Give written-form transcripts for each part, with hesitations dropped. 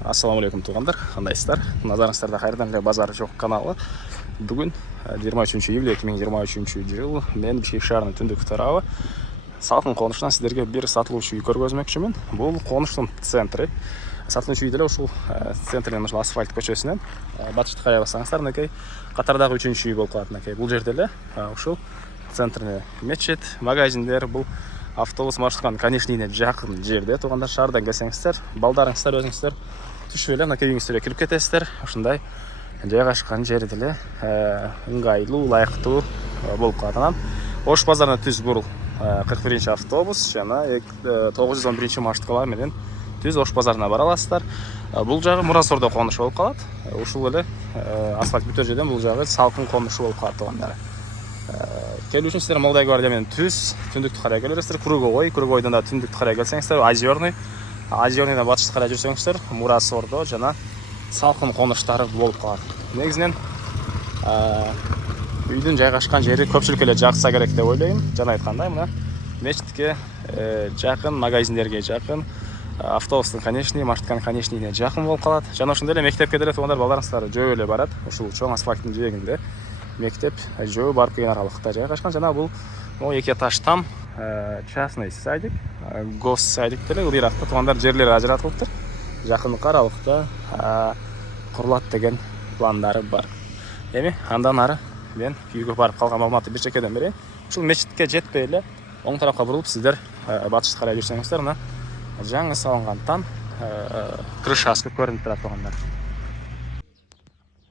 Ассалаумағалейкум туғандар, қандайсыздар? Назарыңыздарда қайырдан эле базар жоқ каналы. Бүгін 23 июль 2023 жыл мен Бишкек шаарынын түндүк тарабы салкын конушунан сиздерге бир сатылуучу үй көргөзмөкчүмүн. Бул конуштун центри. Сатылуучу үй деле ушул центрден ушул асфальт көчөсүнөн батышты карай бассаңыздар, мынакей катардагы 3-үй болуп калат. Мынакей бул жерде эле ушул центрне мечит, магазиндер, бул автобус маршрутканын конечныйине жакын жерде. Тугандар, шаардан келсеңиздер, балдарыңыздар өзүңүздөр түшүп эле мынакей үйүңүздөргө кирип кетесиздер. Ушундай жайгашкан жери деле ыңгайлуу, ылайыктуу болуп калат. Анан Ош базарына түз бул 41 автобус жана 911 маршруткалар менен түз Ош базарына бара аласыздар. Бул жагы Мурасордо конуш болуп калат. Ушул эле асфальт бүтөр жерден бул жагы салкын конуш болуп калат тугандар. Келүү үчүн сиздер Молдой гвардия менен түндүктү карай келесиздер. Кругойдон да түндүктү карай келсеңиздер, Озерныйдан батышты карай жүрсөңүздөр, Мурасордо жана салкын конуштары болуп калат. Негизинен үйдүн жайгашкан жери көпчүлүккө эле жакса керек деп ойлойм. Жана айткандай, мына мечитке жакын, магазиндерге жакын, автобустун конечный, маршрутканын конечныйине жакын болуп калат. Жана ошондой эле мектепке деле тугандар, балдарыңыздар жөө эле барат. Ушул чоң асфальттын жээгинде мектеп жөө барып келген аралыкта жайгашкан. Жана бул 2 этаждан частный садик, гос садик деле ылдыйракта тугандар жерлери ажыратылыптыр. Жакындыкка аралыкта курулат деген пландары бар. Эми андан ары мен үйгө барып калган маалыматты бир чекеден берейин. Ушул мечитке жетпей эле оң тарапка бурулуп сиздер батышты карай жүрсөңүздөр, мына жаңы салынган там крышасы көрүнүп турат тугандар.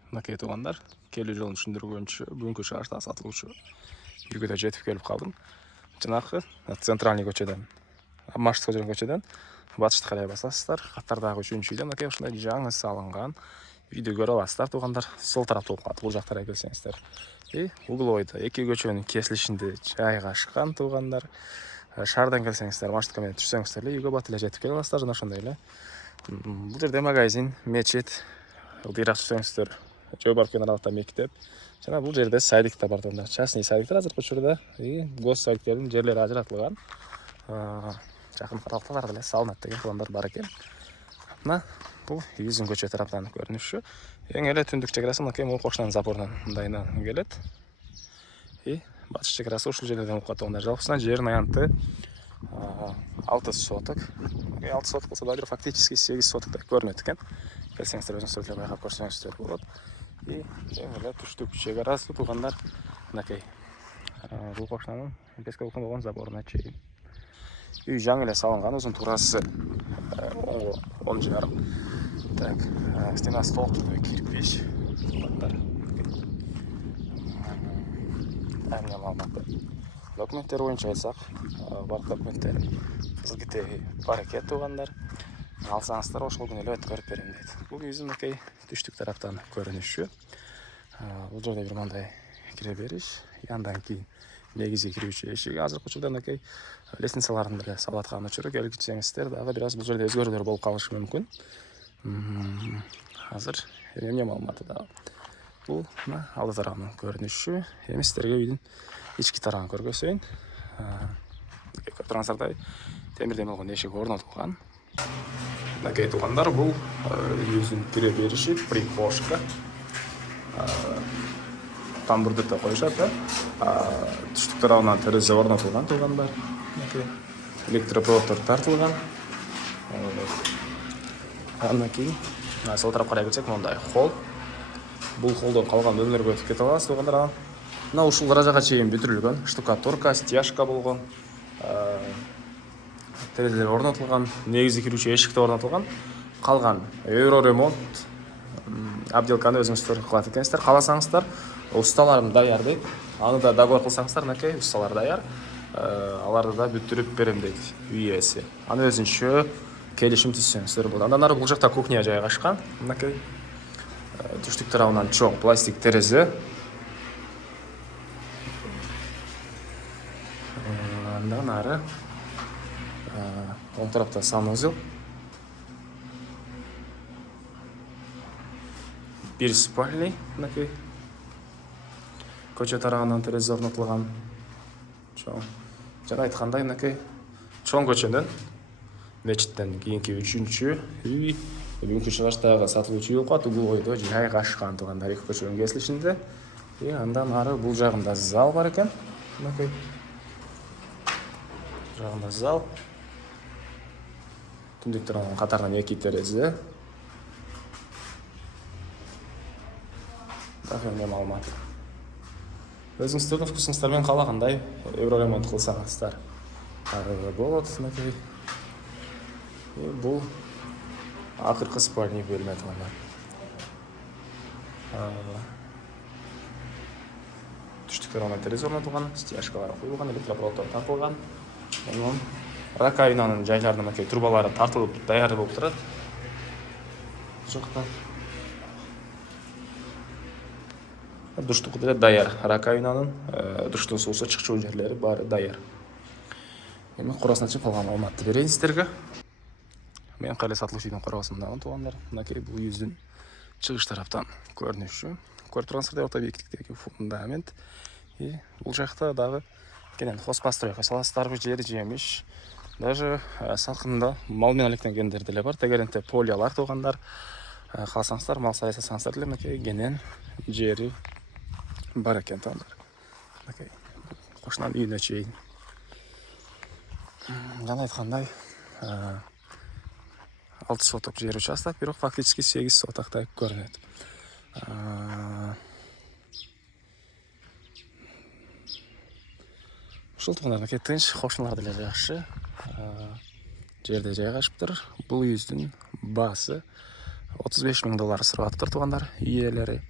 Мынакей тугандар, келүү жолун түшүндүргөнчү бүгүнкү чыгышта сатылуучу үйгө да жетип келип калдым. Жанагы центральный көчөдөн, Машт көчөдөн батышты карай басасыздар. Катардагы 3-үйдөн мынакей ушундай жаңы салынган үйдү көрө аласыздар тугандар. Сол тарапта болуп калат, бул жактарга келсеңиздер. Углойдо 2 көчөнүн кесилишинде жайгашкан тугандар. Шаардан келсеңиздер, маршрутка менен түшсөңүздөр эле үйгө бат эле жетип келе аласыздар. Жана ошондой эле бул жерде магазин, мечит, ылдыйраак түшсөңүздөр, жөө барып келген аралыкта мектеп. Жана бул жерде садик да бар тугандар. Частный садиктер азыркы учурда гос садиктердин жерлери ажыратылган. Жакын аралыктар деле салынат деген пландар бар экен. Мына бул Изин көчө тараптан көрүнүшү. Эң эле түндүк чекарасы мынакей могул кошунан запордон мындайынан келет. Батыш чекарасы ушул жерден болуп калат тугандар. Жалпысынан жердин аянты 6 соток. 6 соток болсо да бир фактически 8 сотоктой көрүнөт экен. Келсеңиздер өзүңүздөр деле байкап көрсөңүздөр болот. Эң эле түштүк чекарасы тугандар мынакей. Бул кошунан Пескалыктын болгон запоруна чейин. Үй жаңы эле салынган, өзүнүн туурасы 10 жарым. Так, стенасы толуктуу кирпич. Тугандар. Эмне маалыматы. Документтер боюнча айтсак, бардык документтер кызыл китеби бар экен тугандар. Алсаңыздар ошол күнү эле өткөрүп берем дейт. Бул үйдүн мынакей түштүк тараптан көрүнүшү. Бул жерде бир мындай кире бериш, андан кийин негизги кирүүчү эшик. Азыркы учурда мынакей лестницаларын деле салып аткан учуру келсеңиздер, дагы бир аз бул жерде өзгөрүүлөр болуп калышы мүмкүн. Азыр эмне маалыматы дагы. Бул мына алды тарабынын көрүнүшү. Эми сиздерге үйдүн ички тарабын көргөзөйүн. Көрүп тургансыздардай, темирден болгон эшик орнотулган. Мынакей тугандар, бул үйүбүздүн кире бериши, прихожка. Тамбурду да коюшат, түштүк тарабынан терезе орнотулган тугандар. Электропроводдор тартылган. Андан кийин сол тарапка карай кетсек, мындай холл. Бул холлдон калган бөлмөлөргө өтүп кете аласыз тугандар. Мына ушул гаражга чейин бүтүрүлгөн, штукатурка, стяжка болгон. Терезелер орнотулган, негизги кирүүчү эшик да орнотулган. Калган евро ремонт абделканы өзүңүздөр кылат экенсиздер. Кааласаңыздар, усталарым даяр дейт. Аны да договор кылсаңыздар, мынакей усталар даяр. Аларды да бүтүрүп берем дейт үй ээси. Аны өзүнчө келишим түзсөңүздөр болот. Андан ары бул жакта кухня жайгашкан. Мынакей түштүк тарабынан чоң пластик терезе. Андан ары оң тарапта санузел. Бир спальный, мынакей көчө тарабынан терезе орнотулган. Чоң. Жана айткандай, мынакей чоң көчөдөн мечиттен кийинки 3-үй Бүгүнкү чыгыштагы сатылуучу үй кат угул бойдо жайгашкан туугандар, эки көчөнүн кесилишинде. Андан ары бул жагында зал бар экен. Мынакей. Жагында зал. Түндүктөрдүн катарынан 2 терезе. Дагы эме маалымат. Өзүңүздөрдүн вкусуңуздар менен каалагандай евро ремонт кылсаңыздар болот. Мынакей. Бул акыркы спальный бөлмө туугандар. Түштүктөр ана терезе орнотулган, стяжкалар коюлган, электропроводдор тартылган. Анан раковинанын жайларына мынакей трубалары тартылып даяр болуп турат. Жакта душтук деле даяр. Раковинанын душтун суусу чыкчу жерлери баары даяр. Эми короосун ачып калган маалыматты берейин сиздерге. Мен кале сатылуучу үйдүн короосундагы туугандар. Мынакей бул үйүздүн чыгыш тараптан көрүнүшү. Көрүп тургансыздар, орто бийиктиктеги фундамент. Бул жакта дагы кенен хозпостройка саласыздарбы, жери жемиш. Даже салкында мал менен алектенгендер деле бар. Тегеренте полиялар туугандар. Калсаңыздар, мал саясатсаңыздар деле мынакей кенен жери бар экен туугандар. Мынакей кошунан үйүнө чейин. Жана айткандай, 6 соток жер участок, бирок фактически 8 сотоктой көрүнөт. Ушул туугандар мынакей тынч, кошуналар деле жакшы. Жерде жайгашыптыр. Бул үйүздүн баасы $35,000 сурап туугандар, үй ээлери.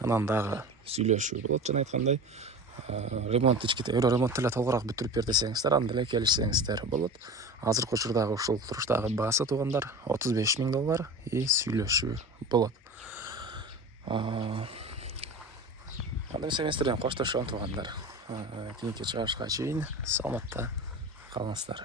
Анан дагы сүйлөшүү болот, жана айткандай, ремонт ичките, евро ремонт деле толугураак бүтүрүп бер десеңиздер, анда деле келишсеңиздер болот. Азыркы учурдагы ушул туруштагы баасы туугандар $35,000 сүйлөшүү болот. Анда сиздерден коштошом туугандар. Кийинки чыгышка чейин саламатта калыңыздар.